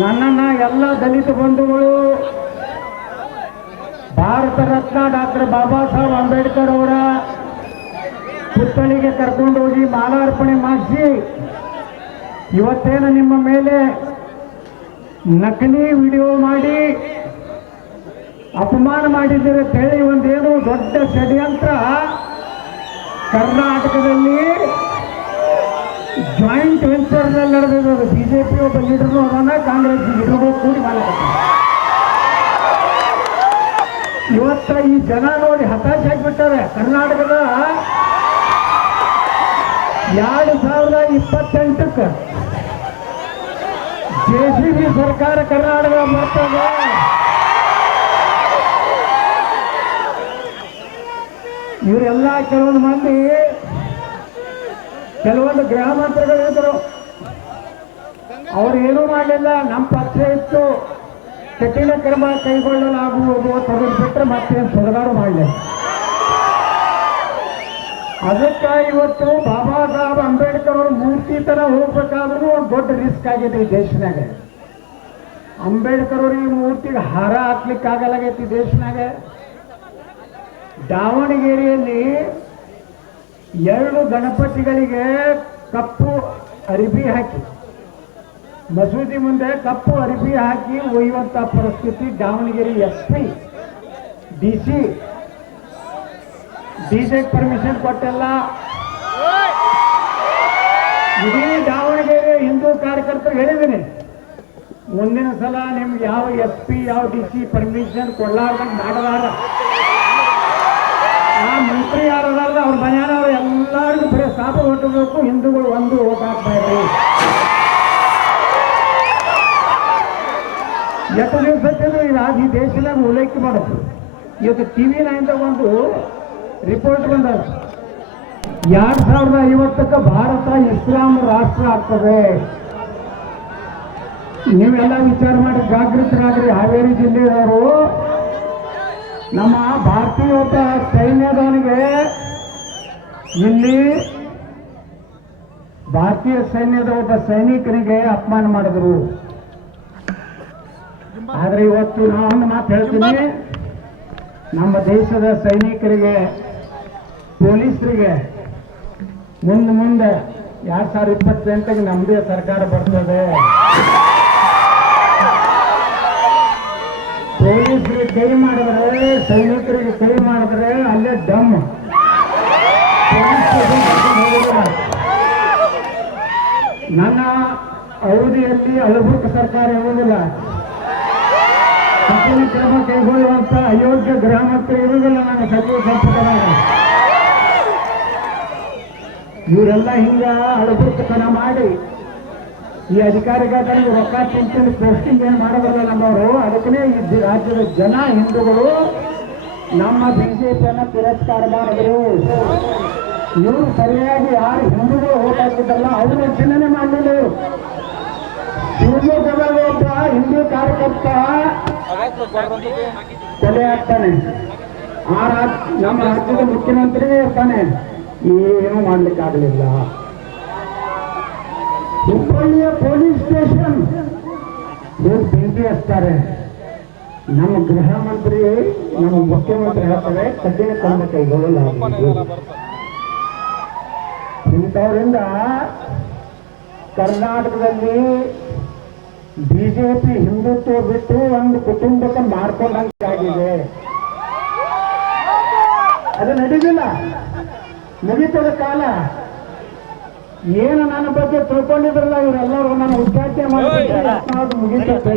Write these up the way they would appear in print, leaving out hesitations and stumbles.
ನನ್ನನ್ನ ಎಲ್ಲ ದಲಿತ ಬಂಧುಗಳು ಭಾರತ ರತ್ನ ಡಾಕ್ಟರ್ ಬಾಬಾ ಸಾಹೇಬ್ ಅಂಬೇಡ್ಕರ್ ಅವರ ಪುತ್ಥಳಿಗೆ ಕರ್ಕೊಂಡು ಹೋಗಿ ಮಾಲಾರ್ಪಣೆ ಮಾಡಿಸಿ ಇವತ್ತೇನು ನಿಮ್ಮ ಮೇಲೆ ನಕಲಿ ವಿಡಿಯೋ ಮಾಡಿ ಅಪಮಾನ ಮಾಡಿದ್ದೀರಿ ಅಂತ ಹೇಳಿ ಒಂದೇನು ದೊಡ್ಡ ಷಡ್ಯಂತ್ರ ಕರ್ನಾಟಕದಲ್ಲಿ ಜಾಯಿಂಟ್ ವೆಂಚರ್ನಲ್ಲಿ ನಡೆದಿರೋದು. ಬಿಜೆಪಿ ಒಬ್ಬ ಲೀಡರ್ನು ಅದನ್ನ, ಕಾಂಗ್ರೆಸ್ ಲೀಡರ್ಗಳು ಕೂಡಿ ಮಾಡಕತ್ತಾರೆ. ಇವತ್ತ ಈ ಜನ ನೋಡಿ ಹತಾಶೆ ಆಗಿಬಿಟ್ಟಾರೆ. ಕರ್ನಾಟಕದ 2028ಕ್ಕೆ JCB ಸರ್ಕಾರ ಕರ್ನಾಟಕ ಬರ್ತದೆ. ಇವರೆಲ್ಲ ಕೆಲವೊಂದು ಮಂದಿ ಕೆಲವೊಂದು ಗೃಹ ಮಂತ್ರಿಗಳು ಇದ್ರು, ಅವ್ರು ಏನೂ ಮಾಡಲಿಲ್ಲ. ನಮ್ಮ ಪಕ್ಷ ಇತ್ತು, ಕಠಿಣ ಕ್ರಮ ಕೈಗೊಳ್ಳಲಾಗುವುದು ತೆಗೆದು ಬಿಟ್ಟರೆ ಮತ್ತೇನು ಸುಧಾರಣೆ ಮಾಡಲಿಲ್ಲ. ಅದಕ್ಕೆ ಇವತ್ತು ಬಾಬಾ ಸಾಹೇಬ್ ಅಂಬೇಡ್ಕರ್ ಅವ್ರ ಮೂರ್ತಿ ತರ ಹೋಗ್ಬೇಕಾದ್ರೂ ಒಂದು ದೊಡ್ಡ ರಿಸ್ಕ್ ಆಗಿದೆ ಈ ದೇಶನಾಗ. ಅಂಬೇಡ್ಕರ್ ಅವ್ರಿಗೆ ಮೂರ್ತಿಗೆ ಹಾರ ಹಾಕ್ಲಿಕ್ಕೆ ಆಗಲಾಗೈತಿ ಈ ದೇಶನಾಗ. ದಾವಣಗೆರೆಯಲ್ಲಿ 2 ಗಣಪತಿಗಳಿಗೆ ಕಪ್ಪು ಅರಿಬಿ ಹಾಕಿ, ಮಸೂದಿ ಮುಂದೆ ಕಪ್ಪು ಅರಿಬಿ ಹಾಕಿ ಒಯ್ಯುವಂತ ಪರಿಸ್ಥಿತಿ ದಾವಣಗೆರೆ SP DC ಪರ್ಮಿಷನ್ ಕೊಟ್ಟಿಲ್ಲ. ಇಡೀ ದಾವಣಗೆರೆ ಹಿಂದೂ ಕಾರ್ಯಕರ್ತರು ಹೇಳಿದ್ದೀನಿ, ಮುಂದಿನ ಸಲ ನಿಮ್ಗೆ ಯಾವ SP ಯಾವ DC ಪರ್ಮಿಷನ್ ಕೊಡ್ಲಾರ್ದಂಗೆ ಮಾಡಲಾರ. ಆ ಮಂತ್ರಿ ಯಾರದಾರ ಅವ್ರ ಮನೆಯವರು ಎಲ್ಲರಿಗೂ ಬರೀ ಸಾಪು ಹೊಟ್ಟಬೇಕು, ಹಿಂದೂಗಳು ಒಂದು ಓಟ್ ಹಾಕ್ತಾ ಇದ್ರಿ. ಎಷ್ಟು ದಿವಸಕ್ಕಿಂತ ಈ ದೇಶದಾಗ ಉಲ್ಲೇಖ ಮಾಡೋದು. ಇವತ್ತು TV9 ಒಂದು ರಿಪೋರ್ಟ್ ಬಂದ, 2050ಕ್ಕೆ ಭಾರತ ಇಸ್ಲಾಂ ರಾಷ್ಟ್ರ ಆಗ್ತದೆ. ನೀವೆಲ್ಲ ವಿಚಾರ ಮಾಡಿ ಜಾಗೃತರಾಗ್ರಿ. ಹಾವೇರಿ ಜಿಲ್ಲೆಯವರು ನಮ್ಮ ಭಾರತೀಯ ಸೈನ್ಯದವನಿಗೆ ಇಲ್ಲಿ ಭಾರತೀಯ ಸೈನ್ಯದ ಒಬ್ಬ ಸೈನಿಕನಿಗೆ ಅಪಮಾನ ಮಾಡಿದ್ರು. ಆದ್ರೆ ಇವತ್ತು ನಾವೊಂದು ಮಾತು ಹೇಳ್ತೀನಿ, ನಮ್ಮ ದೇಶದ ಸೈನಿಕರಿಗೆ ಪೊಲೀಸರಿಗೆ ಮುಂದೆ 2028ಗೆ ನಮ್ಮದೇ ಸರ್ಕಾರ ಬರ್ತದೆ. ಪೊಲೀಸರಿಗೆ ಕೈ ಮಾಡಿದ್ರೆ, ಸೈನಿಕರಿಗೆ ಕೈ ಮಾಡಿದ್ರೆ ಅಲ್ಲೇ ಡಮ್. ನನ್ನ ಅವಧಿಯಲ್ಲಿ ಅಳಬುರ್ಕ ಸರ್ಕಾರ ಇರುವುದಿಲ್ಲ, ಕಠಿಣ ಕ್ರಮ ಕೈಗೊಳ್ಳುವಂತ ಅಯೋಗ್ಯ ಗೃಹ ಮಂತ್ರಿ ಇರುವುದಿಲ್ಲ ನನ್ನ ಸಚಿವ ಸಂಪುಟದಾಗ. ಇವರೆಲ್ಲ ಹಿಂಗ ಅಳಬುರ್ಕತನ ಮಾಡಿ ಈ ಅಧಿಕಾರಿಗಳಿಗೆ ರೊಕ್ಕ ತಿಂತೀನಿ ಪೋಸ್ಟಿಂಗ್ ಏನು ಮಾಡೋದಲ್ಲ ನಮ್ಮವರು. ಅದಕ್ಕೇ ಈ ರಾಜ್ಯದ ಜನ ಹಿಂದೂಗಳು ನಮ್ಮ ಬಿಜೆಪಿಯನ್ನು ತಿರಸ್ಕಾರ ಮಾಡಿದ್ರು. ಇವರು ಸರಿಯಾಗಿ ಯಾರು ಹಿಂದೂಗಳು ಓಟ್ ಹಾಕಿದ್ದಲ್ಲ ಅವರು ರಕ್ಷಣೆ ಮಾಡಲಿಲ್ಲ. ಶಿವಮೊಗ್ಗದಲ್ಲಿ ಒಬ್ಬ ಹಿಂದೂ ಕಾರ್ಯಕರ್ತ ಕೊಲೆ ಆಗ್ತಾನೆ, ನಮ್ಮ ರಾಜ್ಯದ ಮುಖ್ಯಮಂತ್ರಿನೇ ಇರ್ತಾನೆ, ಏನೂ ಮಾಡ್ಲಿಕ್ಕಾಗಲಿಲ್ಲ. ಹುಬ್ಬಳ್ಳಿಯ ಪೊಲೀಸ್ ಸ್ಟೇಷನ್ ಬೆಂಕಿ ಹಚ್ತಾರೆ. ನಮ್ಮ ಗೃಹ ಮಂತ್ರಿ ನಮ್ಮ ಮುಖ್ಯಮಂತ್ರಿ ಹೇಳ್ತಾರೆ ಕಠಿಣ ಕ್ರಮ ಕೈಗೊಳ್ಳಲಾಗುವುದು. ಇಂಥವರಿಂದ ಕರ್ನಾಟಕದಲ್ಲಿ ಬಿಜೆಪಿ ಹಿಂದುತ್ವ ಬಿಟ್ಟು ಒಂದು ಕುಟುಂಬಕ್ಕೆ ಮಾಡ್ಕೊಂಡಂತಾಗಿದೆ. ಅದು ನಡೆದಿಲ್ಲ, ಮುಗಿತದ ಕಾಲ. ಏನು ನನ್ನ ಬಗ್ಗೆ ತಿಳ್ಕೊಂಡಿದ್ರಲ್ಲ ಇವರೆಲ್ಲರೂ ನಾನು ಉದ್ಘಾಟನೆ ಮಾಡಿದ್ರೆ ಮುಗಿತೇವೆ.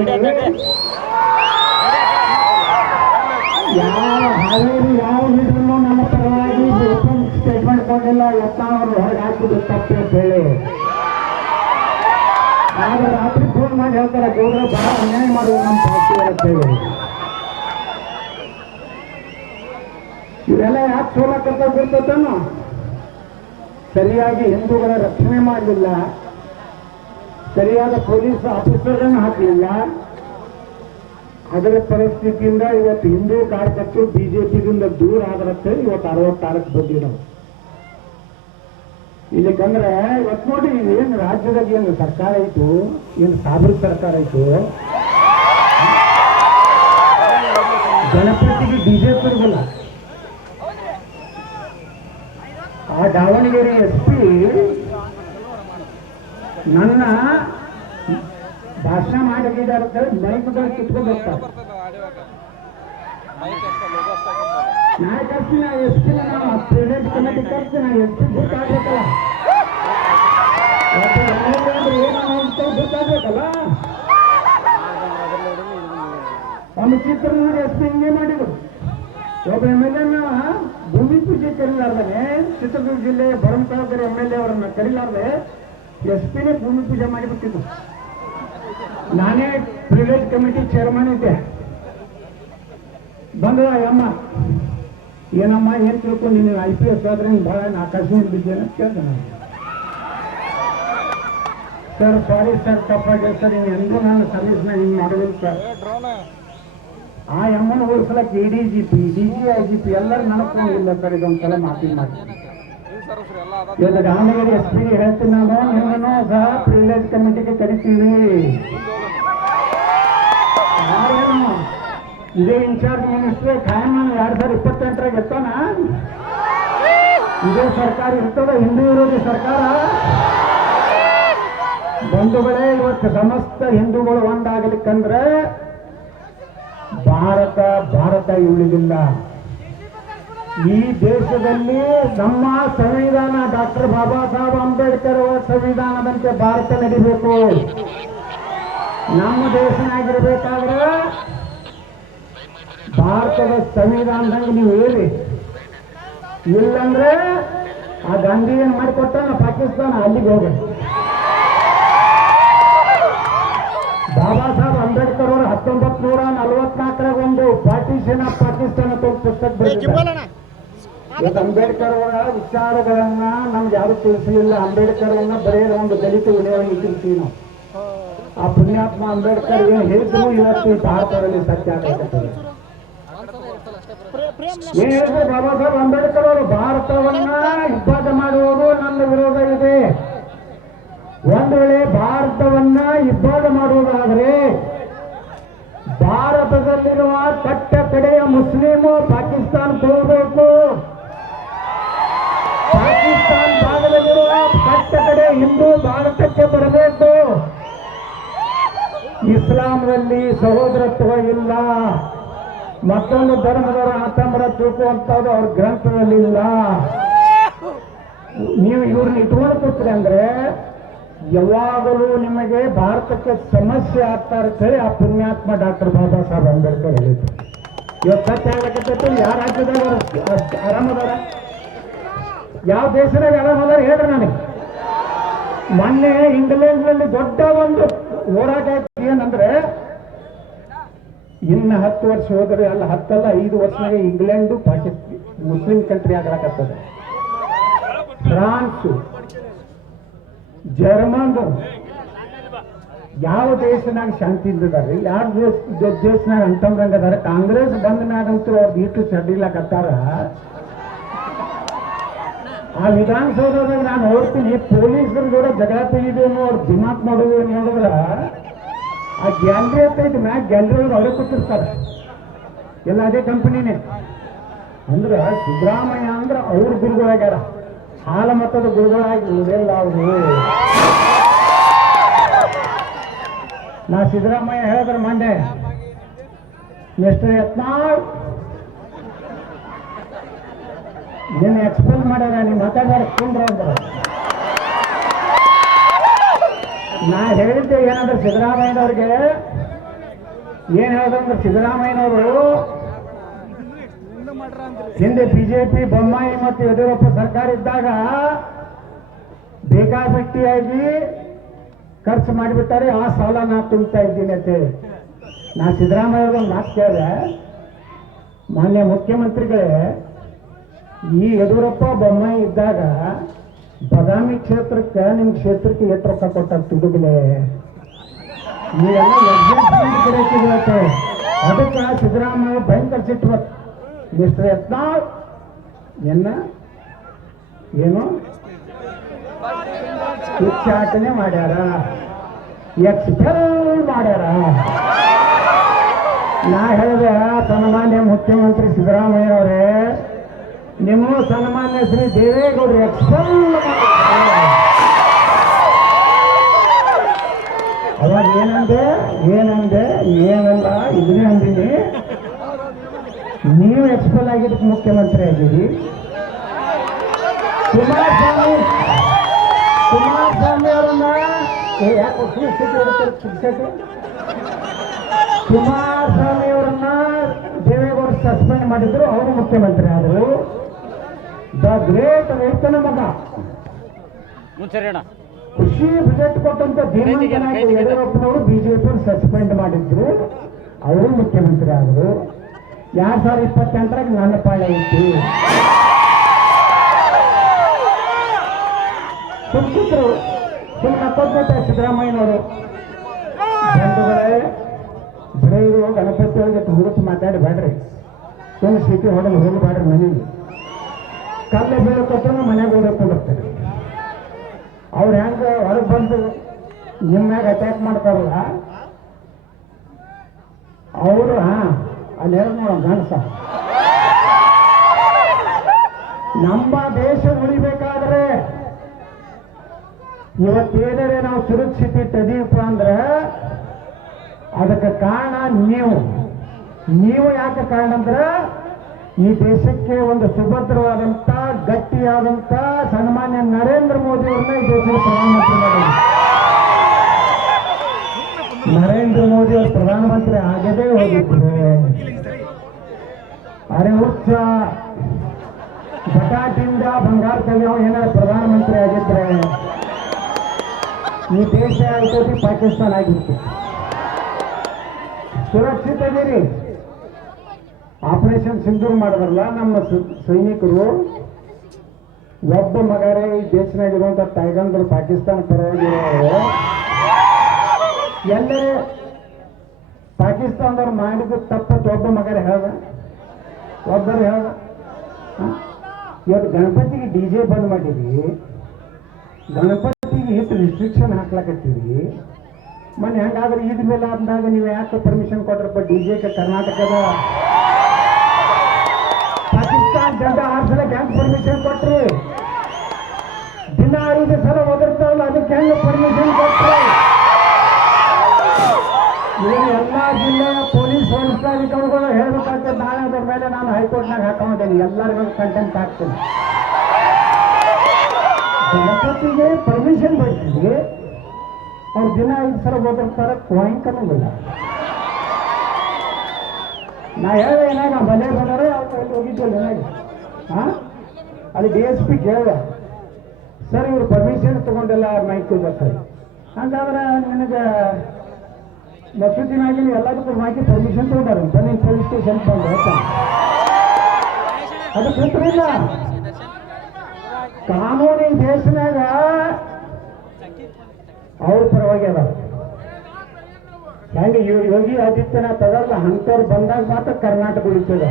ಯಾವ ಹಾವೇರಿ ಯಾವ ಲೀಡರ್ನು ನನ್ನ ಪರವಾಗಿ ಓಪನ್ ಸ್ಟೇಟ್ಮೆಂಟ್ ಕೊಟ್ಟಿಲ್ಲ. ಯತ್ನಾಳ್ ಹೊರಗೆ ಹಾಕಿದ್ದು ತಪ್ಪು ಅಂತ ಹೇಳಿ ಆಗ ರಾತ್ರಿ ಫೋನ್ ಮಾಡಿ ಹೇಳ್ತಾರೆ, ಗೌಡ್ರ ಬಹಳ ಅನ್ಯಾಯ ಮಾಡುವುದು ನಮ್ಮ ಪಾರ್ಟಿ ಅಂತ ಹೇಳಿ. ಇವರೆಲ್ಲ ಯಾಕೆ ಸೋಲಕ್ಕಂತ ಗೊತ್ತೇನೋ, ಸರಿಯಾಗಿ ಹಿಂದೂಗಳ ರಕ್ಷಣೆ ಮಾಡಲಿಲ್ಲ, ಸರಿಯಾದ ಪೊಲೀಸ್ ಆಫೀಸರ್ಗಳನ್ನು ಹಾಕಲಿಲ್ಲ. ಅದರ ಪರಿಸ್ಥಿತಿಯಿಂದ ಇವತ್ತು ಹಿಂದೂ ಕಾರ್ಯಕರ್ತರು ಬಿಜೆಪಿಯಿಂದ ದೂರ ಆದರಂತೆ ಇವತ್ತು 66ಕ್ಕೆ ಬಂದಿವಿ ನಾವು. ಇಲ್ಲಿಕಂದ್ರೆ ಇವತ್ತು ನೋಡಿ ಏನು ರಾಜ್ಯದಾಗ ಏನು ಸರ್ಕಾರ ಐತು, ಏನು ಸಾಬ್ರ ಸರ್ಕಾರ ಐತು, ಗಣಪತಿಗೆ ಡಿಜೆ ಕೊಡಬಲ್ಲ. ಆ ದಾವಣಗೆರೆ SP ನನ್ನ ಭಾಷಣ ಮಾಡಿದ್ದಾರೆ, ಮೈಕ್ಗಳು ಕಿತ್ಕೊಂಡು ಹೋಗ್ತಾರೆ. ನಾ ಕರ್ತೀನಿ SP ನಾನು ಪ್ರೆಸಿಡೆಂಟ್ ಕಮಿಟಿ ಕರ್ತೀನಿ, SP ಗೊತ್ತಾಗಬೇಕಲ್ಲ, ಗೊತ್ತಾಗಬೇಕಲ್ಲ. ನಮ್ಮ ಚಿತ್ರದುರ್ಗ SP ಹಿಂಗೆ ಮಾಡಿದ್ರು. ಒಬ್ಬ MLA ಭೂಮಿ ಪೂಜೆ ಕರೀಲಾರ್ದೇ, ಚಿತ್ರದುರ್ಗ ಜಿಲ್ಲೆ ಭರಮಸಾಗರ MLA ಅವರನ್ನ ಕರೀಲಾರ್ದೆ SPನೇ ಭೂಮಿ ಪೂಜೆ ಮಾಡಿಬಿಟ್ಟಿದ್ದು. ನಾನೇ ಪ್ರಿವಿಲೇಜ್ ಕಮಿಟಿ ಚೇರ್ಮನ್ ಇದ್ದೆ. ಬಂದ ಅಮ್ಮ, ಏನಮ್ಮ ಏನ್ ತಿಳ್ಕೊಂಡು ನೀನು IPS ಆದ್ರೆ ಭಾಳ ಆಕಾಶದಿಂದ ಬಿದ್ದೇನೆ ಅಂತ ಕೇಳ್ದೆ ನಾನು. ಸರ್ ಸಾರಿ ಸರ್, ತಪ್ಪಾಗಿದೆ ಸರ್, ಎಂದೂ ನಾನು ಸರ್ವಿಸ್ನ ಹಿಂಗೆ ಮಾಡೋದಿಲ್ಲ ಸರ್. ಆ ಅಮ್ಮನ ಹೋಲಿಸಲಕ್ಕೆ ADGP DGIGP ಎಲ್ಲರೂ ನೆನಪಿಲ್ಲ ಸರ್, ಇದೊಂದ್ಸಲ ಮಾತಿಗೆ ಮಾಡಿ. ಇಲ್ಲ ದಾವಣಗೆರೆ SP ಹೇಳ್ತೀನಿ ನಾನು, ನಿಮ್ಮನ್ನು ಸಹ ಪ್ರಿವಿಲೇಜ್ ಕಮಿಟಿಗೆ ಕರಿತೀವಿ. ಇದೇ ಇನ್ಚಾರ್ಜ್ ಮಿನಿಸ್ಟ್ರಿ ಖಾಯಂ 2028ರಾಗ ಎತ್ತಾನ. ಇದೇ ಸರ್ಕಾರ ಇರ್ತದ, ಹಿಂದೂ ವಿರೋಧಿ ಸರ್ಕಾರ. ಬಂಧುಗಳೇ, ಇವತ್ತು ಸಮಸ್ತ ಹಿಂದೂಗಳು ಒಂದಾಗಲಿಕ್ಕಂದ್ರೆ ಭಾರತ ಉಳಿದಿಲ್ಲ. ಈ ದೇಶದಲ್ಲಿ ನಮ್ಮ ಸಂವಿಧಾನ ಡಾಕ್ಟರ್ ಬಾಬಾ ಸಾಹೇಬ್ ಅಂಬೇಡ್ಕರ್ ಅವರ ಸಂವಿಧಾನದಂತೆ ಭಾರತ ನಡಿಬೇಕು. ನಮ್ಮ ದೇಶನಾಗಿರ್ಬೇಕಾದ್ರೆ ಭಾರತದ ಸಂವಿಧಾನದಂಗೆ ನೀವು ಹೇಳಿ, ಇಲ್ಲಂದ್ರೆ ಆ ಗಾಂಧಿ ಏನ್ ಮಾಡಿಕೊಟ್ಟಾನ ಪಾಕಿಸ್ತಾನ, ಅಲ್ಲಿಗೆ ಹೋಗಿ. ಬಾಬಾ ಸಾಹೇಬ್ ಅಂಬೇಡ್ಕರ್ ಅವರು 1944ರಾಗ ಒಂದು ಪಾರ್ಟಿಷನ್ ಆಫ್ ಪಾಕಿಸ್ತಾನ ಪುಸ್ತಕ ಬರೆದಿದ್ದಾರೆ. ಅಂಬೇಡ್ಕರ್ ಅವರ ವಿಚಾರಗಳನ್ನ ನಮ್ಗೆ ಯಾರು ತಿಳಿಸಲಿಲ್ಲ. ಅಂಬೇಡ್ಕರ್ ಅವನ್ನ ಬರೆಯಲು ಒಂದು ದಲಿತ ವಿನಯವಾಗಿ ತಿಳಿಸ್ತೀವಿ ನಾವು. ಆ ಪುಣ್ಯಾತ್ಮ ಅಂಬೇಡ್ಕರ್ ಏನು ಹೇಳಿದ್ರು ಇವತ್ತು ಭಾರತದಲ್ಲಿ ಸತ್ಯ ಆಗಬೇಕಾಗ್ತದೆ. ಏನ್ ಹೇಳಿದ್ರು ಬಾಬಾ ಸಾಹೇಬ್ ಅಂಬೇಡ್ಕರ್ ಅವರು, ಭಾರತವನ್ನ ವಿಭಾಗ ಮಾಡುವುದು ನನ್ನ ವಿರೋಧ ಇದೆ. ಒಂದು ವೇಳೆ ಭಾರತವನ್ನ ವಿಭಾಗ ಮಾಡುವುದಾದರೆ ಭಾರತದಲ್ಲಿರುವ ಕಟ್ಟ ಕಡೆಯ ಮುಸ್ಲಿಮು ಪಾಕಿಸ್ತಾನಕ್ಕೆ ಹೋಗಬೇಕು, ಪಾಕಿಸ್ತಾನ ಭಾಗದಲ್ಲಿರುವ ಕಟ್ಟ ಕಡೆ ಹಿಂದೂ ಭಾರತಕ್ಕೆ ಬರಬೇಕು. ಇಸ್ಲಾಂನಲ್ಲಿ ಸಹೋದರತ್ವ ಇಲ್ಲ, ಮತ್ತೊಂದು ಧರ್ಮದವರ ಆತಂಬರ ತಿಳ್ಕುವಂಥದ್ದು ಅವ್ರ ಗ್ರಂಥದಲ್ಲಿ ಇಲ್ಲ. ನೀವು ಇವ್ರನ್ನ ಇಟ್ಕೊಂಡು ಕೂತ್ರಿ ಅಂದ್ರೆ ಯಾವಾಗಲೂ ನಿಮಗೆ ಭಾರತಕ್ಕೆ ಸಮಸ್ಯೆ ಆಗ್ತಾ ಇರ್ತದೆ. ಆ ಪುಣ್ಯಾತ್ಮ ಡಾಕ್ಟರ್ ಬಾಬಾ ಸಾಹೇಬ್ ಅಂಬೇಡ್ಕರ್ ಹೇಳಿದ್ರು. ಇವತ್ತು ಸತ್ಯ ಆಗತ್ತೆ. ಯಾವ ರಾಜ್ಯದಾಗ ಆರಾಮದಾರ, ಯಾವ ದೇಶದಾಗ ಆರಾಮದಾರ ಹೇಳ್ರಿ ನನಗೆ. ಮೊನ್ನೆ ಇಂಗ್ಲೆಂಡ್ನಲ್ಲಿ ದೊಡ್ಡ ಒಂದು ಹೋರಾಟ ಆಯ್ತು. ಏನಂದ್ರೆ ಇನ್ನು 10 ವರ್ಷ ಹೋದ್ರೆ, ಅಲ್ಲ 10 ಅಲ್ಲ 5 ವರ್ಷನಾಗ ಇಂಗ್ಲೆಂಡು ಮುಸ್ಲಿಂ ಕಂಟ್ರಿ ಆಗಲಾಕತ್ತದೆ. ಫ್ರಾನ್ಸು, ಜರ್ಮನ್, ಯಾವ ದೇಶನಾಗ ಶಾಂತಿ ಇದ್ದಾರೆ, ಯಾವ ದೇಶನಾಗ ಅಂತಂದ್ರಂಗದಾರ. ಕಾಂಗ್ರೆಸ್ ಬಂದ ಮ್ಯಾಗಂತೂ ಅವ್ರು ಇಟ್ಟು ಸಡ್ಡಿಲಾಕತ್ತಾರ. ಆ ವಿಧಾನಸೌಧದಾಗ ನಾನು ನೋಡ್ತೀನಿ, ಪೊಲೀಸರು ಕೂಡ ಜಗಳ ತೆಗಿದೇನು, ಅವ್ರು ದಿಮಾಕ್ ಮಾಡೋದು ನೋಡಿದ್ರ ಆ ಗ್ಯಾಲರಿ ಅಂತೈತಿ ಮ್ಯಾಗ, ಗ್ಯಾಲರಿ ಒಳಗೆ ಅವರೇ ಕೂತಿರ್ತಾರೆ. ಎಲ್ಲ ಅದೇ ಕಂಪನಿನೇ. ಅಂದ್ರೆ ಸಿದ್ದರಾಮಯ್ಯ ಅಂದ್ರೆ ಅವ್ರ ಗುರುಗಳಾಗ್ಯಾರ, ಹಾಲ ಮತದ ಗುರುಗಳಾಗಿ ಉಳಿದಿಲ್ಲ ಅವರು. ನಾ ಸಿದ್ದರಾಮಯ್ಯ ಹೇಳಿದ್ರೆ ಮಂಡೆ, ಮಿಸ್ಟರ್ ಯತ್ನಾಳ್ ನಿನ್ನ ಎಕ್ಸ್ಪ್ಲೇನ್ ಮಾಡ್ಯಾರ, ನೀವು ಮಾತಾಡ್ಯಾರ ಕುಂದ್ರ ಅಂದ್ರ. ನಾ ಹೇಳಿದ್ದೆ ಏನಂದ್ರೆ ಸಿದ್ದರಾಮಯ್ಯನವ್ರಿಗೆ ಏನ್ ಹೇಳಿದ್ರೆ, ಸಿದ್ದರಾಮಯ್ಯನವರು ಹಿಂದೆ ಬಿಜೆಪಿ ಬೊಮ್ಮಾಯಿ ಮತ್ತು ಯಡಿಯೂರಪ್ಪ ಸರ್ಕಾರ ಇದ್ದಾಗ ಬೇಕಾಬಿಟ್ಟಿಯಾಗಿ ಖರ್ಚು ಮಾಡಿಬಿಟ್ಟಾರೆ, ಆ ಸಾಲ ನಾ ತುಂಬ್ತಾ ಇದ್ದೀನಿ ಅಂತ ಹೇಳಿ. ನಾ ಸಿದ್ದರಾಮಯ್ಯ ಒಂದು ಮಾತು ಕೇಳಿದೆ, ಮಾನ್ಯ ಮುಖ್ಯಮಂತ್ರಿಗಳೇ, ಈ ಯಡಿಯೂರಪ್ಪ ಬೊಮ್ಮಾಯಿ ಇದ್ದಾಗ ಬಾದಾಮಿ ಕ್ಷೇತ್ರಕ್ಕೆ ನಿಮ್ಮ ಕ್ಷೇತ್ರಕ್ಕೆ ಎಷ್ಟು ರೊಕ್ಕ ಕೊಟ್ಟಾಗ ತುಡುಗಲೆ ನೀವೆಲ್ಲ ಎಕ್ಸಾಮ್ ಅದಕ್ಕೆ ಸಿದ್ದರಾಮಯ್ಯ ಭಯಂಕರ ಸಿಟ್ಟು. ಮಿಸ್ಟರ್ ಯತ್ನಾಳ್ ಏನು ಉಚ್ಚಾಟನೆ ಮಾಡ್ಯಾರ, ಎಕ್ಸ್ಪೆಲ್ ಮಾಡ್ಯಾರ. ನಾ ಹೇಳಿದೆ ಸನ್ಮಾನ್ಯ ಮುಖ್ಯಮಂತ್ರಿ ಸಿದ್ದರಾಮಯ್ಯ ಅವರೇ, ನಿಮ್ಮ ಸನ್ಮಾನ್ಯ ಶ್ರೀ ದೇವೇಗೌಡರು ಎಕ್ಸ್ಪೆಲ್ ಅವಾಗ ಏನಂದ ಇದನ್ನೇ ಅಂದೀನಿ, ನೀವು ಎಕ್ಸ್ಪೆಲ್ ಆಗಿದ್ದಕ್ಕೆ ಮುಖ್ಯಮಂತ್ರಿ ಆಗಿರಿ. ಕುಮಾರಸ್ವಾಮಿ ಅವರನ್ನ ಯಾಕೆ ಕುಮಾರಸ್ವಾಮಿ ಅವರನ್ನ ದೇವೇಗೌಡ ಸಸ್ಪೆಂಡ್ ಮಾಡಿದ್ರು, ಅವರು ಮುಖ್ಯಮಂತ್ರಿ ಆದರು. ದ ಗ್ರೇಟ್ ರೈತನ ಮಗ ಕೃಷಿ ಬಜೆಟ್ ಕೊಟ್ಟಂತ ಧೀಮಂತ ನಾಯಕ ಯಡಿಯೂರಪ್ಪನವರು ಬಿಜೆಪಿ ಸಸ್ಪೆಂಡ್ ಮಾಡಿದ್ರು, ಅವರು ಮುಖ್ಯಮಂತ್ರಿ ಆದರು. 2028 ನನ್ನ ಪಾಳೆ ಐತಿ. ಸುಮ್ಕಿದ್ರು ಸುಮ್ಮನೆ ಸಿದ್ದರಾಮಯ್ಯನವರು ಬಂಧುಗಳೇ, ಬರೀ ಇವರು ಗಣಪತಿ ಒಳಗೆ ಹುಡುಕು ಮಾತಾಡಿ ಬೇಡ್ರಿ, ಸುಮ್ಮನೆ ಸಿಟಿ ಹೊಡೆದು ಹೋಗಬೇಡ್ರಿ. ಮನೆಗೆ ಕಲ್ಲು ಬೀಳಕೊಟ್ಟು ಮನೆಗೆ ಓಡಕೊಂಡಿರ್ತಾರೆ. ಅವ್ರು ಹೆಂಗ ಹೊರಗೆ ಬಂದು ನಿಮ್ಮ ಮ್ಯಾಗ ಅಟ್ಯಾಕ್ ಮಾಡ್ತಾರಲ್ಲ, ಅವರು ಅಲ್ಲಿ ಹೇಳ ನೋಡ ಗಣಸ. ನಮ್ಮ ದೇಶ ಉಳಿಬೇಕಾದ್ರೆ ಇವತ್ತೇನಾರೆ ನಾವು ಸುರಕ್ಷಿತ ತದೀಪ ಅಂದ್ರೆ ಅದಕ್ಕೆ ಕಾರಣ ನೀವು ಯಾಕೆ ಕಾರಣ ಅಂದ್ರೆ ಈ ದೇಶಕ್ಕೆ ಒಂದು ಸುಭದ್ರವಾದಂತ ಗಟ್ಟಿಯಾದಂತ ಸನ್ಮಾನ್ಯ ನರೇಂದ್ರ ಮೋದಿ ಅವ್ರನ್ನ ಈ ದೇಶದ ಪ್ರಧಾನಮಂತ್ರಿ ಮಾಡಿದ್ರು. ನರೇಂದ್ರ ಮೋದಿ ಅವರು ಪ್ರಧಾನಮಂತ್ರಿ ಆಗದೇ ಹೋಗಿದ್ರೆ ಅರೆ ಹುಚ್ಚ ಬಟಾಟಿಂದ ಬಂಗಾರ ತೆಗೆಯೋ ಏನಾದ್ರು ಪ್ರಧಾನಮಂತ್ರಿ ಆಗಿದ್ರೆ ಈ ದೇಶ ಆಗ್ತದೆ ಪಾಕಿಸ್ತಾನ ಆಗಿತ್ತು. ಸುರಕ್ಷಿತ ಇದೀರಿ. ಆಪರೇಷನ್ ಸಿಂಧೂರ್ ಮಾಡಿದ್ರಲ್ಲ ನಮ್ಮ ಸೈನಿಕರು, ಒಬ್ಬ ಮಗರೇ ಈ ದೇಶನಾಗಿರುವಂತ ಟೈಗಂದ್ರು ಪಾಕಿಸ್ತಾನ ಪರವಾಗಿರೋ ಎಲ್ಲರೂ ಪಾಕಿಸ್ತಾನದವ್ರು ಮಾಡಿದ ತಪ್ಪತ್ತು ಒಬ್ಬ ಮಗರೇ ಒಬ್ಬರು ಹೇಳ್ದ. ಇವತ್ತು ಗಣಪತಿಗೆ DJ ಬಂದ್ ಮಾಡಿರಿ, ಗಣಪತಿಗೆ ಎಷ್ಟು ರಿಸ್ಟ್ರಿಕ್ಷನ್ ಹಾಕ್ಲಕತ್ತೀರಿ. ಮೊನ್ನೆ ಹೆಂಗಾದ್ರೆ ಈದ್ ಮೇಲೆ ಅಂದಾಗ ನೀವು ಯಾಕೆ ಪರ್ಮಿಷನ್ ಕೊಟ್ರಪ್ಪ DJಗೆ? ಕರ್ನಾಟಕದ ಪಾಕಿಸ್ತಾನ ಜೆಂಡಾ ಹಾರಿಸಲಕ್ಕೆ ಹೆಂಗ್ ಪರ್ಮಿಷನ್ ಕೊಟ್ರಿ? ದಿನ 5 ಸಲ ಒದರ್ತಾವಲ್ಲ, ಅದಕ್ಕೆ ಹೆಂಗ್ ಪರ್ಮಿಷನ್ ಕೊಟ್ರಿ? ನೀವು ಎಲ್ಲಾ ಜಿಲ್ಲೆಯ ಪೊಲೀಸ್ ವರಿಷ್ಠಾಧಿಕಾರಿಗಳು ಹೇಳ್ಬೇಕಾಗ್ತದೆ. ನಾಳೆ ಅದ್ರ ಮೇಲೆ ನಾನು ಹೈಕೋರ್ಟ್ನಾಗ ಹಾಕೊಂಡಿದ್ದೀನಿ, ಎಲ್ಲರಿಗೂ ಕಂಟೆಂಟ್ ಹಾಕ್ತೀನಿ. ಗಣಪತಿಗೆ ಪರ್ಮಿಷನ್ ಬರ್ತೀವಿ, ಅವ್ರು ದಿನ 5 ಸಲ ಓದಿರ್ತಾರೆ, ಕೋಯಿಂಕನಲ್ಲ. ನಾ ಹೇಳಿದೆ ಏನಾಗ ಮನೆ ಬಂದರೆ ಅವ್ರು ಹೋಗಿದ್ವಲ್ಲ ಏನಾಗಿ ಅಲ್ಲಿ DSP ಕೇಳಿದೆ, ಸರ್ ಇವ್ರು ಪರ್ಮಿಷನ್ ತಗೊಂಡೆಲ್ಲ ಮಾಹಿತಿ ಬರ್ತಾರೆ. ಹಂಗಾದ್ರೆ ನಿನಗೆ ಮಸೂದಿನಾಗಿ ಎಲ್ಲದಕ್ಕೂ ಮಾಹಿತಿ ಪರ್ಮಿಷನ್ ತಗೊಂಡಾರ ನೀನು ಪೊಲೀಸ್ ಸ್ಟೇಷನ್ ಬಂದು ಅದಕ್ಕೆ ಗೊತ್ತಿಲ್ಲ. ಕಾನೂನು ಈ ದೇಶನಾಗ ಅವ್ರ ಪರವಾಗಿ ಅದ. ಹೆಂಗೆ ಯೋಗಿ ಆದಿತ್ಯನಾಥ್ ಅದಲ್ಲ, ಅಂಥವ್ರು ಬಂದಾಗ ಮಾತ್ರ ಕರ್ನಾಟಕ ಉಳಿತದ.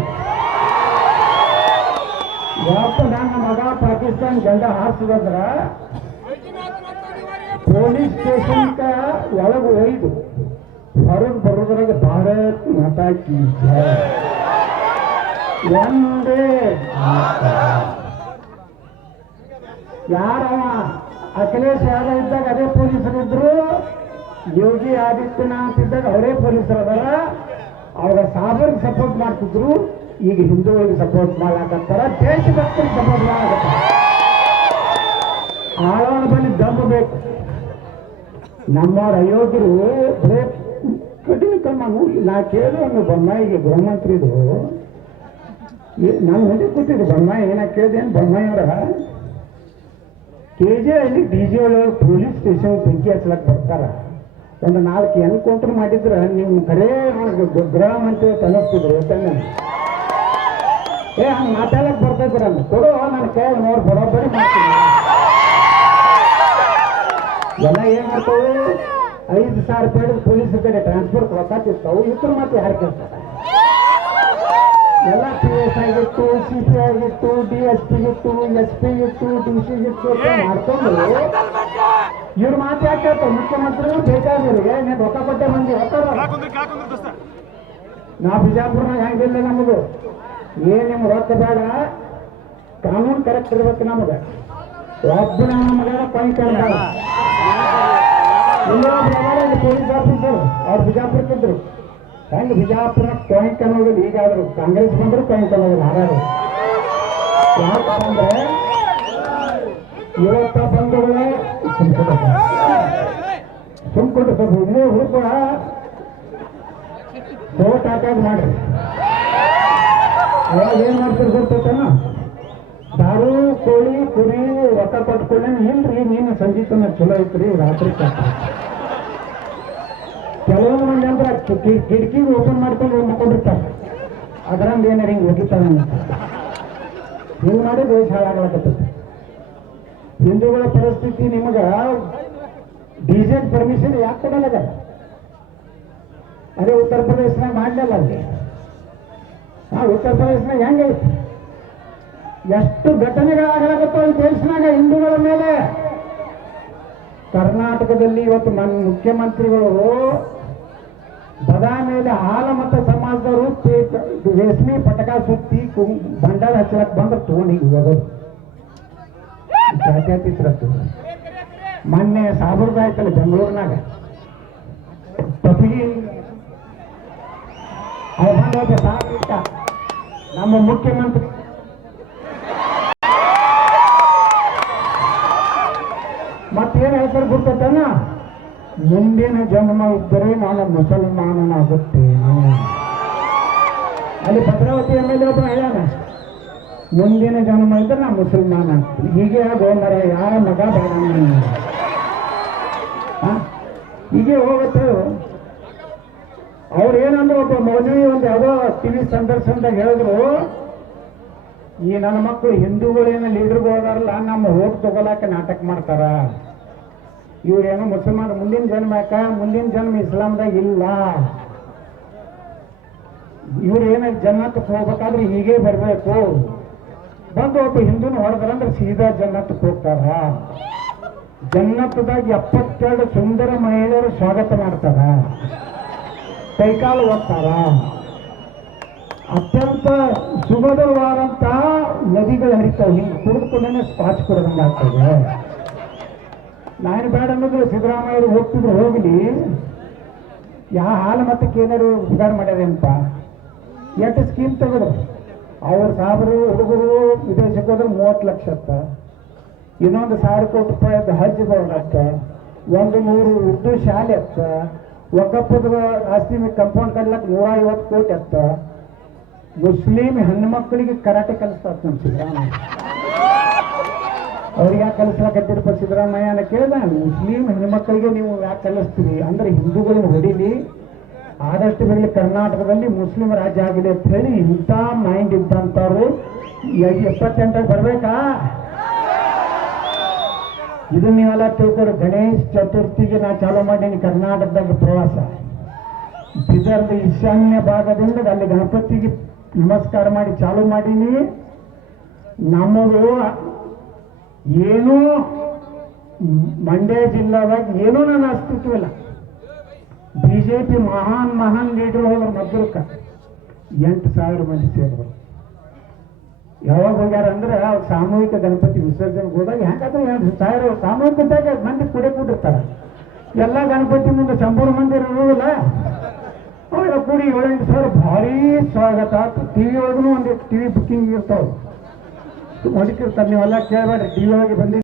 ಯಾವತ್ತು ನನ್ನ ಮಗ ಪಾಕಿಸ್ತಾನ ಜೆಂಡಾ ಹಾರಿಸಿದ್ರ ಪೊಲೀಸ್ ಸ್ಟೇಷನ್ ಒಳಗೆ ಒಯ್ದು ಹೊರಗೆ ಬರೋದ್ರಾಗ ಭಾರತ್ ಮಾತಾ ಕೀ ಜೈ ಒಂದೇ. ಯಾರವ ಅಖಿಲೇಶ್ ಯಾದವ್ ಇದ್ದಾಗ ಅದೇ ಪೊಲೀಸರಿದ್ರು, ಯೋಗಿ ಆದಿತ್ಯನಾಥ್ ಇದ್ದಾಗ ಅವರೇ ಪೊಲೀಸರು ಅದಾರ. ಅವ್ರ ಸಾಬರ್ಗೆ ಸಪೋರ್ಟ್ ಮಾಡ್ತಿದ್ರು, ಈಗ ಹಿಂದೂಗಳಿಗೆ ಸಪೋರ್ಟ್ ಮಾಡಾಕತ್ತಾರ, ದೇಶಭಕ್ತರಿಗೆ ಸಪೋರ್ಟ್ ಮಾಡಾಕತ್ತಾರ. ಆಳೋಣ ಬನ್ನಿ ದಮ್ಮ ಬೇಕು. ನಮ್ಮವ್ರ ಅಯೋಗ್ಯರು ಬರೇ ಕಠಿಣ ಕ್ರಮ. ನಾ ಕೇಳೋ ಬೊಮ್ಮಾಯಿಗೆ ಗೃಹಮಂತ್ರಿದು ನಾನು ನೋಡಿ ಕೂತಿದ್ದು ಬೊಮ್ಮಾಯಿ ನಾ ಕೇಳಿದೇನು ಬೊಮ್ಮಾಯಿ ಅವರ KJ ಅಲ್ಲಿ DJ ಒಳಗೆ ಪೊಲೀಸ್ ಸ್ಟೇಷನ್ ಬೆಂಕಿ ಹಚ್ಚಲಕ್ಕೆ ಬರ್ತಾರ. ಒಂದು 4 ಎನ್ಕೌಂಟರ್ ಮಾಡಿದ್ರೆ ನೀವು ಖರೇ ಗೃಹ ಮಂತ್ರಿ ತಲುಪ್ತಿದ್ರು. ಯಾಕಂದ್ರೆ ಹಂಗೆ ಮಾತಾಡಕ್ಕೆ ಬರ್ತಿದ್ರ ಕೊಡು, ನನ್ನ ಕೈ ನೋಡಿ ಬರೋಬ್ಬರಿ ಮಾಡ್ತೀನಿ. ಎಲ್ಲ ಏನ್ ಮಾಡ್ತಾವೆ, 5,000 ರೂಪಾಯಿ ಪೊಲೀಸ್ ಕಡೆ ಟ್ರಾನ್ಸ್ಫರ್ ಕೊಡಕ್ಕಾತಿರ್ತಾವು. ಇದ್ರ ಮತ್ತೆ ಯಾರು ಕೇಳ್ತಾರೆ? ಎಲ್ಲ PS ಆಗಿತ್ತು, CP ಆಗಿತ್ತು, DSP ಇತ್ತು, SP ಇತ್ತು, DC ಇತ್ತು ಮಾಡ್ಕೊಂಡು ಇವ್ರು ಮಾತು ಯಾಕೆ ಮುಖ್ಯಮಂತ್ರಿಗಳು ಬೇಕಾದವ್ರಿಗೆ ನೀನು ರೊಕ್ಕ ಕೊಟ್ಟೆ ಮಂದಿ ನಾ ಬಿಜಾಪುರನಾಗ ಹೆಂಗಿಲ್ಲ ನಮಗೂ ನಿಮ್ಮ ರೊಕ್ಕ ಬೇಡ, ಕಾನೂನು ಕರೆಕ್ಟ್ ಇರ್ಬೇಕು ನಮಗೆ. ಒಬ್ಬನ ನಮಗ ಪಾಯಿಂಟ್ ಬೇಡ. ಪೊಲೀಸ್ ಆಫೀಸರ್ ಅವ್ರು ಬಿಜಾಪುರಕ್ಕಿದ್ರು. ಹೆಂಗೆ ಬಿಜಾಪುರ ಪಾಯಿಂಟ್ ಅನ್ನೋದಿಲ್ಲ. ಈಗಾದ್ರು ಕಾಂಗ್ರೆಸ್ ಬಂದ್ರು ಪಾಯಿಂಟ್ ಅನ್ನೋದಿಲ್ಲ. ಹಾಗಾದ್ರು ಯಾಕಂದ್ರೆ ಇವತ್ತ ಬಂಧುಗಳೇ ಸುಮ್ಕೊಂಡು ಸ್ವಲ್ಪ ಇನ್ನೂ ಹುಡುಗ ಓಟ್ ಹಾಕೋದು ಮಾಡ್ರಿ. ಅವಾಗ ಏನ್ ಮಾಡ್ತೀರಿ ಗೊತ್ತೇನ? ದಾರು ಕೋಳಿ ಕುರಿ ರೊಕ್ಕ ಕೊಟ್ಕೊಂಡೇನು ಇಲ್ರಿ, ನೀನು ಸಂಜೆ ತನ ಚಲೋ ಐತ್ರಿ, ರಾತ್ರಿ ಕೆಲವೊಂದು ಮಂದಿ ಅಂದ್ರೆ ಕಿಟಕಿ ಓಪನ್ ಮಾಡ್ಕೊಂಡು ಮಕ್ಕೊಂಡಿರ್ತಾರೆ. ಅದ್ರಂದ ಏನಾರ ಹಿಂಗೆ ಹೋಗಿರ್ತಾನೆ ಹಿಂಗೆ ಮಾಡಿ ದೇಶ ಹಾಳಾಗಲಕತ್ತೈತಿ. ಹಿಂದೂಗಳ ಪರಿಸ್ಥಿತಿ ನಿಮಗ ಡೀಸೆಲ್ ಪರ್ಮಿಷನ್ ಯಾಕೆ ಕೊಡಲ್ಲ? ಅದೇ ಉತ್ತರ ಪ್ರದೇಶನಾಗ ಮಾಡಲಿಲ್ಲ ಅಲ್ಲಿ. ಉತ್ತರ ಪ್ರದೇಶನಾಗ ಹೆಂಗೈತಿ? ಎಷ್ಟು ಘಟನೆಗಳಾಗಲಾಗತ್ತೋ ಈ ದೇಶನಾಗ ಹಿಂದೂಗಳ ಮೇಲೆ. ಕರ್ನಾಟಕದಲ್ಲಿ ಇವತ್ತು ನನ್ನ ಮುಖ್ಯಮಂತ್ರಿಗಳು ಬದಾಮಿಯಲ್ಲಿ ಹಾಲಮತ ಸಮಾಜದವರು ರೇಷ್ಮೆ ಪಟಕ ಸುತ್ತಿ ಬಂಡಾರ ಹಚ್ಚಲಕ್ಕೆ ಬಂದ್ರೆ ತಗೊಂಡು ಈಗ ಹೋಗೋದು ಜಾತ್ಯಾತೀತ್ರದ್ದು. ಮೊನ್ನೆ ಸಾಬರ್ದ ಆಯ್ತಲ್ಲ ಬೆಂಗಳೂರಿನಾಗ ತಪ್ಪಿಗೆ ಸಾಬಿಟ್ಟ ನಮ್ಮ ಮುಖ್ಯಮಂತ್ರಿ ಮತ್ತೇನು ಹೇಳ್ತಾರೆ ಗೊತ್ತೇನ? ಮುಂದಿನ ಜನ್ಮ ಇದ್ದರೆ ನಾನು ಮುಸಲ್ಮಾನನಾಗುತ್ತೇನೆ. ಅಲ್ಲಿ ಭದ್ರಾವತಿ MLA ಒಬ್ಬ ಹೇಳ್ಯಾನ, ಮುಂದಿನ ಜನ್ಮ ಇದ್ದರೆ ನಾ ಮುಸಲ್ಮಾನ ಆಗ್ತೀನಿ. ಹೀಗೆ ಗೋಮರ ಯಾರ ಮಗ ಬೇಡ ಹೀಗೆ ಹೋಗುತ್ತೆ. ಅವ್ರು ಏನಂದ್ರೆ ಒಬ್ಬ ಮೌಲ್ವಿ ಒಂದು ಯಾವುದೋ TV ಸಂದರ್ಶನದಾಗ ಹೇಳಿದ್ರು, ಈ ನನ್ನ ಮಕ್ಕಳು ಹಿಂದೂಗಳೇನು ಲೀಡರ್ಗಳು ಹೋದಾರಲ್ಲ, ನಮ್ಮ ಹೋಗಿ ತಗೊಳಕ್ಕೆ ನಾಟಕ ಮಾಡ್ತಾರ. ಇವ್ರೇನು ಮುಸಲ್ಮಾನ ಮುಂದಿನ ಜನ್ಮ ಯಾಕ? ಮುಂದಿನ ಜನ್ಮ ಇಸ್ಲಾಂದಾಗ ಇಲ್ಲ. ಇವ್ರೇನ ಜನ್ನತ್ತಕ್ಕೆ ಹೋಗ್ಬೇಕಾದ್ರೆ ಹೀಗೆ ಬರಬೇಕು. ಬಂದು ಒಬ್ಬ ಹಿಂದೂನ ಹೊಡೆದ್ರಂದ್ರೆ ಸೀದಾ ಜನ್ನತ್ತಕ್ಕೆ ಹೋಗ್ತಾರ. ಜನ್ನತ್ತದಾಗ 72 ಸುಂದರ ಮಹಿಳೆಯರು ಸ್ವಾಗತ ಮಾಡ್ತಾರ, ಕೈಕಾಲು ಒತ್ತಾರ. ಅತ್ಯಂತ ಸುಮಧುರವಾದಂತ ನದಿಗಳು ಹರಿತಾವೆ. ಹಿಂಗೆ ಕುಡಿದುಕೊಂಡೇ ಸ್ಕಾಚ್ ಕೊಡೋದಂಗೆ ಆಗ್ತದೆ. ನಾನು ಬೇಡ ಅನ್ನೋದು ಸಿದ್ದರಾಮಯ್ಯರು ಹೋಗ್ತಿದ್ರು ಹೋಗ್ಲಿ, ಯಾವ ಹಾಲು ಮತ್ತಕ್ಕೆ ಏನಾರು ಉದ್ಧಾರ ಮಾಡ್ಯಾರೇನಪ್ಪ? ಎಷ್ಟು ಸ್ಕೀಮ್ ತೆಗೆದ್ರು. ಅವ್ರ ಸಾಬ್ರು ಹುಡುಗರು ವಿದೇಶಕ್ಕೆ ಹೋದ್ರೆ 30 ಲಕ್ಷ ಅತ್ತ, ಇನ್ನೊಂದು 1000 ಕೋಟಿ ರೂಪಾಯಿ ಹಜ್ ಬರೋದತ್ತ, 100 ಉರ್ದು ಶಾಲೆ ಅತ್ತ, ಒಕ್ಕಪ್ಪದ ಆಸ್ತಿ ಕಂಪೌಂಡ್ ಕಟ್ಲಕ್ಕೆ 150 ಕೋಟಿ ಅತ್ತ. ಮುಸ್ಲಿಂ ಹೆಣ್ಮಕ್ಳಿಗೆ ಕರಾಟೆ ಕಲಿಸ್ತಾರೆ ನಮ್ಮ ಸಿದ್ದರಾಮಯ್ಯ. ಅವ್ರಿಗೆ ಯಾಕೆ ಕಲಿಸ್ಲಾಕತ್ತಿರಪ್ಪ ಸಿದ್ದರಾಮಯ್ಯನ ಕೇಳಿದ, ಮುಸ್ಲಿಂ ಹೆಣ್ಮಕ್ಳಿಗೆ ನೀವು ಯಾಕೆ ಕಲಿಸ್ತೀರಿ ಅಂದ್ರೆ ಹಿಂದೂಗಳನ್ನ ಹೊಡೀಲಿ, ಆದಷ್ಟು ಬೇಗ ಕರ್ನಾಟಕದಲ್ಲಿ ಮುಸ್ಲಿಂ ರಾಜ್ಯ ಆಗಿದೆ ಅಂತ ಹೇಳಿ ಇಂಥ ಮೈಂಡ್ ಇದ್ದಂಥವ್ರು 78 ಬರ್ಬೇಕಾ? ಇದು ನೀವೆಲ್ಲ ತಿಳ್ಕೊರು. ಗಣೇಶ್ ಚತುರ್ಥಿಗೆ ನಾ ಚಾಲೂ ಮಾಡೀನಿ ಕರ್ನಾಟಕದಾಗ ಪ್ರವಾಸ. ಬೀದರ್ದ ಈಶಾನ್ಯ ಭಾಗದಿಂದ ಅಲ್ಲಿ ಗಣಪತಿಗೆ ನಮಸ್ಕಾರ ಮಾಡಿ ಚಾಲೂ ಮಾಡೀನಿ. ನಮ್ಮದು ಏನೂ ಮಂಡ್ಯ ಜಿಲ್ಲಾದಾಗ ಏನೂ ನನ್ನ ಅಸ್ತಿತ್ವ ಇಲ್ಲ. BJP ಮಹಾನ್ ಲೀಡರ್ ಹೋದ್ರು ಮದ್ದೂರ್ಕ 8,000 ಮಂದಿ ಸೇರಿದ್ರು. ಯಾವಾಗ ಹೋಗ್ಯಾರ ಅಂದ್ರೆ ಅವ್ರು ಸಾಮೂಹಿಕ ಗಣಪತಿ ವಿಸರ್ಜನೆಗೆ ಹೋದಾಗ ಹೆಂಗಾದ್ರೆ 8,000 ಸಾಮೂಹಿಕದಾಗ ಮಂದಿ ಕೂಡಿರ್ತಾರೆ. ಎಲ್ಲ ಗಣಪತಿ ಮುಂದೆ 100 ಮಂದಿ ಇರೋದಿಲ್ಲ. ಅವಾಗ ಕೂಡಿ 7-8 ಸಾವಿರ ಭಾರಿ ಸ್ವಾಗತ. TV ಒಳಗೂ ಒಂದು TV ಬುಕ್ಕಿಂಗ್ ಇರ್ತಾವೆ, ಹೊಡಿಕಿರ್ತಾರೆ. ನೀವೆಲ್ಲ ಕೇಳಬೇಡ್ರಿ, TV ಒಳಗೆ ಬಂದಿದ್ದು